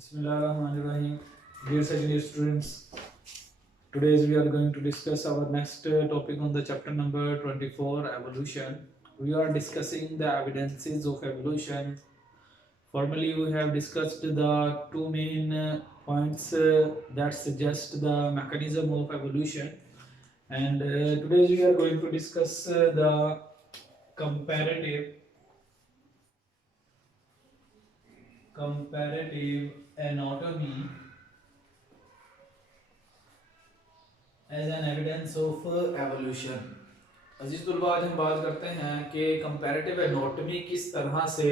Bismillahirrahmanirrahim. Dear second year students, today we are going to discuss our next topic on the chapter number 24, evolution. We are discussing the evidences of evolution. Formally, we have discussed the two main points that suggest the mechanism of evolution, and today we are going to discuss the comparative comparative anatomy as an evidence of evolution. अजीज तुलबा, आज हम बात करते हैं कि comparative anatomy किस तरह से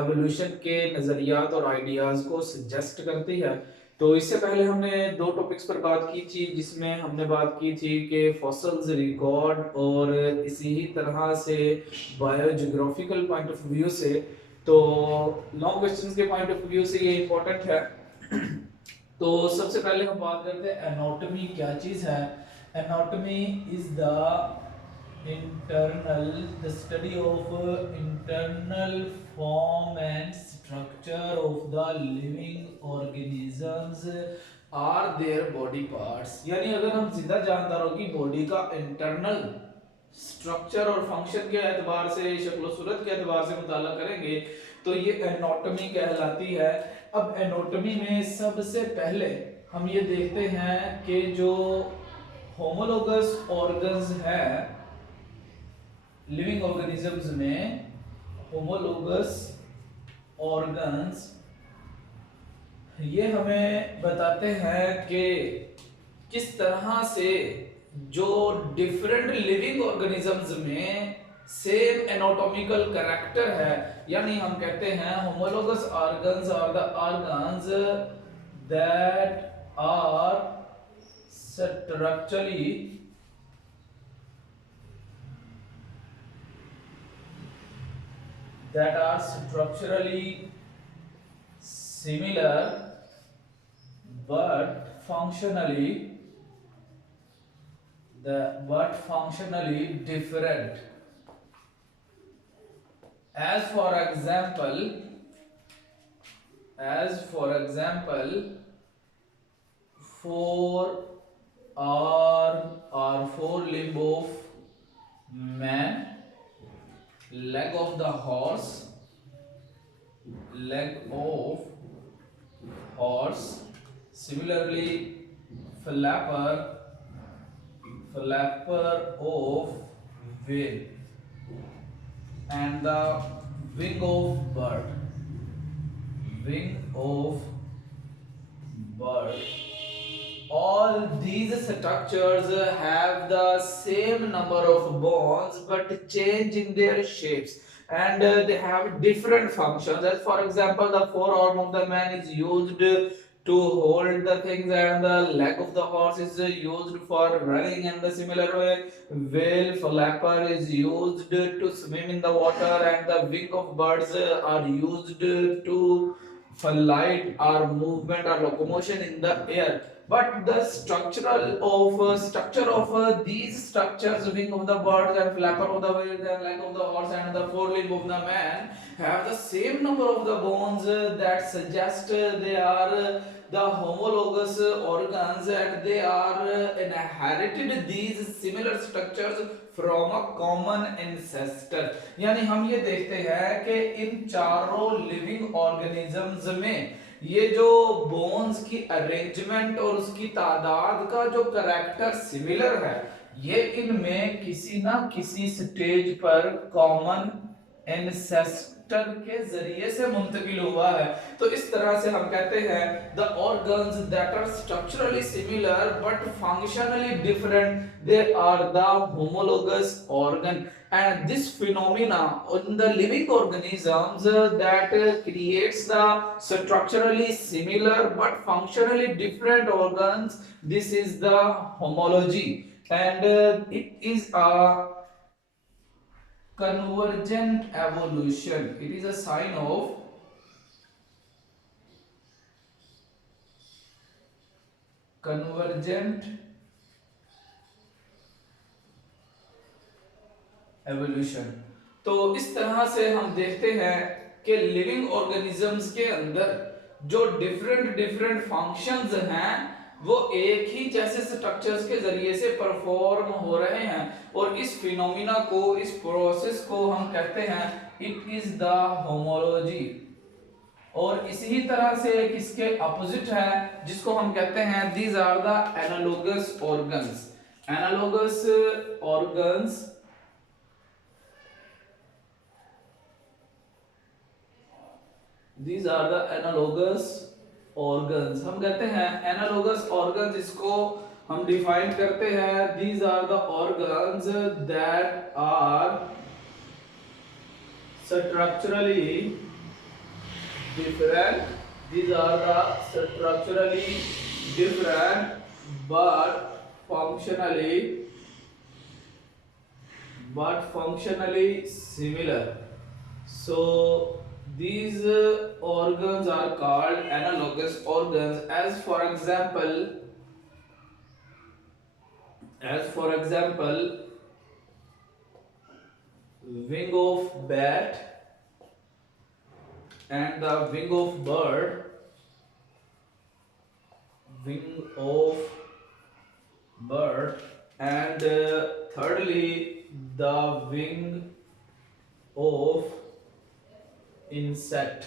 एवोल्यूशन के नज़रियात और आइडियाज़ को सजेस्ट करती है। तो इससे पहले हमने दो टॉपिक्स पर बात की थी, जिसमें हमने बात की थी कि फॉसिल्स रिकॉर्ड और इसी ही तरह से बायोजियोग्राफिकल पॉइंट ऑफ व्यू से। तो लॉन्ग क्वेश्चंस के पॉइंट ऑफ व्यू से ये इंपॉर्टेंट है। तो सबसे पहले हम बात करते हैं एनाटॉमी क्या चीज है। Anatomy is the study of internal form and structure of the living organisms are their body parts. यानी अगर हम जिंदा जानदारों की बॉडी का इंटरनल स्ट्रक्चर और फंक्शन के एतबार से, शक्ल सूरत के एतबार से मुताला करेंगे तो ये एनाटॉमी कहलाती है। अब एनाटॉमी में सबसे पहले हम ये देखते हैं कि जो होमोलोगस ऑर्गन्स है लिविंग ऑर्गेनिजम्स में, होमोलोगस ऑर्गन्स ये हमें बताते हैं कि किस तरह से जो डिफरेंट लिविंग ऑर्गेनिजम्स में सेम एनाटॉमिकल कैरेक्टर है, यानी हम कहते हैं homologous organs are the organs that are structurally similar but functionally different. As for example, four arm or four limb of man, leg of the horse, similarly flapper of whale, and the wing of bird. All these structures have the same number of bones but change in their shapes, and they have different functions. As for example, the forearm of the man is used to hold the things, and the leg of the horse is used for running, and the similar way whale flapper is used to swim in the water, and the wing of birds are used to flight or movement or locomotion in the air. But the structure of these structures, wing of the birds and flapper of the whale and leg of the horse and the forelimb of the man, have the same number of the bones that suggest they are the homologous organs, and they are inherited these similar structures from a common ancestor। यानी हम ये देखते हैं कि इन चारों living organisms में ये जो बोन्स की अरेंजमेंट और उसकी तादाद का जो करेक्टर सिमिलर है, ये इनमें किसी ना किसी स्टेज पर कॉमन एंसेस्टर के जरिए से मुंतकिल हुआ है। तो इस तरह से हम कहते हैं the organs that are structurally similar but functionally different, they are the homologous organ. And this phenomena in the living organisms that creates the structurally similar but functionally different organs, this is the homology, and it is a convergent evolution. It is a sign of convergent evolution. तो इस तरह से हम देखते हैं कि living organisms के अंदर जो डिफरेंट डिफरेंट फंक्शंस हैं वो एक ही जैसे स्ट्रक्चर्स के जरिए से परफॉर्म हो रहे हैं, और इस फिनोमिना को, इस प्रोसेस को हम कहते हैं इट इज द होमोलॉजी। और इसी तरह से एक इसके अपोजिट है जिसको हम कहते हैं these are the analogous organs. Analogous organs these are the analogous organs। हम कहते हैं analogous organs, इसको हम डिफाइन करते हैं these are the organs that are structurally different, these are the structurally different but functionally similar। So these organs are called analogous organs, as for example wing of bat and the wing of bird, and thirdly the wing of insect।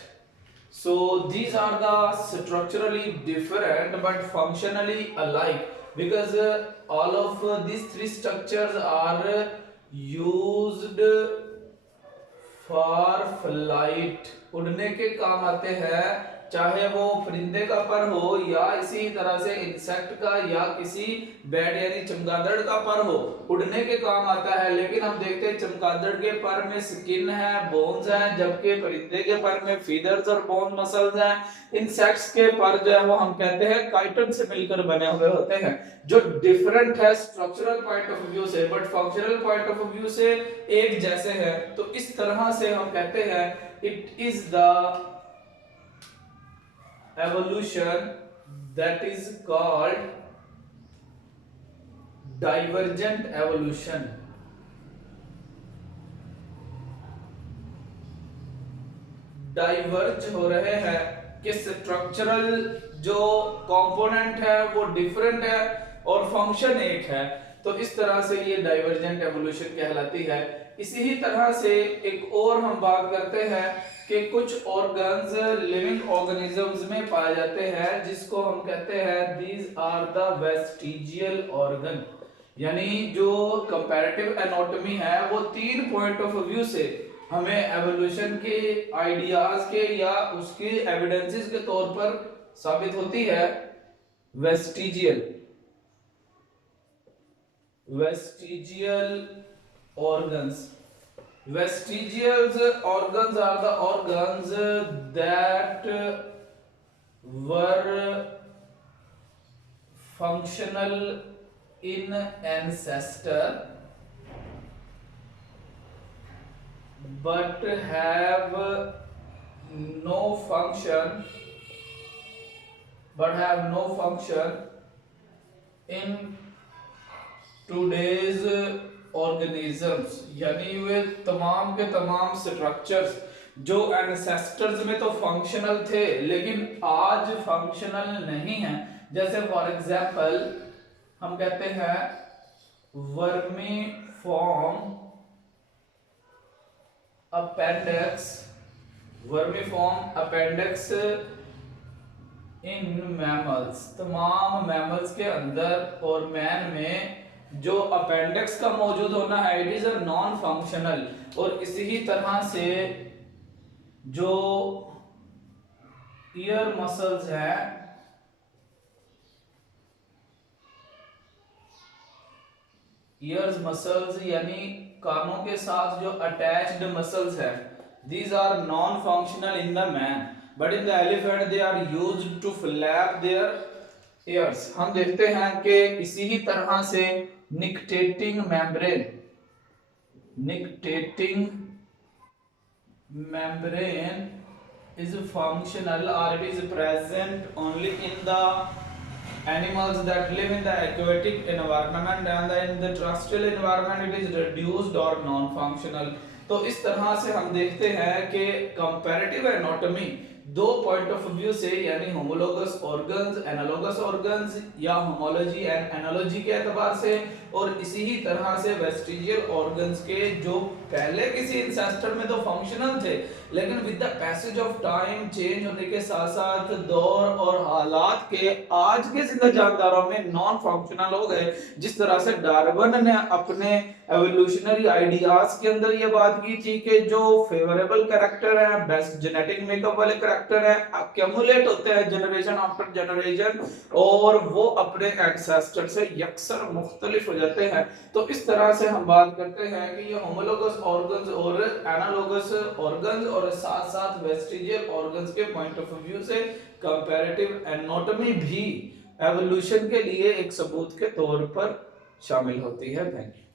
So these are the structurally different but functionally alike, because all of these three structures are used for flight, उड़ने के काम आते हैं, चाहे वो परिंदे का पर हो या इसी तरह से इंसेक्ट का या किसी बैट यानी चमगादड़ का पर हो, उड़ने के काम आता है। लेकिन हम देखते हैं चमगादड़ के पर में स्किन है, बोन्स है, जबकि परिंदे के पर में फीदर्स और बोन मसल्स हैं। इंसेक्ट्स के पर जो है वो हम कहते हैं काइटिन से मिलकर बने हुए होते हैं, जो डिफरेंट है स्ट्रक्चरल पॉइंट ऑफ व्यू से but functional point of view से एक जैसे हैं। तो इस तरह से हम कहते हैं it is the evolution that is called divergent evolution। Diverge हो रहे हैं कि स्ट्रक्चरल जो कंपोनेंट है वो डिफरेंट है और फंक्शन एक है, तो इस तरह से ये डाइवर्जेंट एवोल्यूशन कहलाती है। इसी ही तरह से एक और हम बात करते हैं कि कुछ ऑर्गन्स लिविंग ऑर्गेनिजम्स में पाए जाते हैं जिसको हम कहते हैं these are the vestigial organ. यानी जो कंपैरेटिव एनाटॉमी है वो 3 पॉइंट ऑफ व्यू से हमें एवोल्यूशन के आइडियाज के या उसके एविडेंसेस के तौर पर साबित होती है। Vestigial organs. Vestigial organs are the organs that were functional in ancestor but have no function in today's organisms. यानी वे तमाम के तमाम स्ट्रक्चर्स जो एंसेस्टर्स में तो फंक्शनल थे लेकिन आज फंक्शनल नहीं है। जैसे फॉर एग्जांपल हम कहते हैं वर्मीफॉर्म अपेंडिक्स इन मैमल्स। तमाम मैमल्स के अंदर और मैन में जो अपेंडिक्स का मौजूद होना है it is a non functional. और इसी तरह से जो ईयर मसल्स हैं, ईयर्स मसल्स यानी कानों के साथ जो अटैच्ड मसल्स है these are non functional in the man but in the elephant they are used to flap their ears. हम देखते हैं कि इसी ही तरह से nictitating membrane is functional or it is present only in the animals that live in the aquatic environment and in the terrestrial environment it is reduced or non functional। तो इस तरह से हम देखते हैं कि कंपैरेटिव एनाटॉमी दो point of view से, यानी होमोलोगस ऑर्गन्स, एनालोगस ऑर्गन्स, या होमोलॉजी एंड एनालॉजी के एतबार से, और इसी ही तरह से वेस्टिजियल ऑर्गन्स के जो पहले किसी इंसेस्टर में तो फंक्शनल थे, लेकिन with the passage of time change होने के साथ साथ दौर और हालात के आज के जिंदा जानदारों में नॉन फंक्शनल हो गए। जिस तरह से डार्विन ने अपने एवोल्यूशनरी आइडियाज के अंदर ये बात की थी कि जो फेवरेबल कैरेक्टर है, बेस्ट जेनेटिक मेकअप वाले कैरेक्टर है, अक्यूमुलेट होते हैं जनरेशन आफ्टर जनरेशन, और वो अपने एंसेस्टर से यकसर मुख्तलिफ हो जाते हैं। तो इस तरह से हम बात करते हैं कि ये होमोलोगस ऑर्गन्स और एनालोगस ऑर्गन्स और साथ साथ वेस्टिजियल ऑर्गन्स के पॉइंट ऑफ व्यू से कंपैरेटिव एनाटॉमी भी एवोल्यूशन के लिए एक सबूत के तौर पर शामिल होती है। Thank you.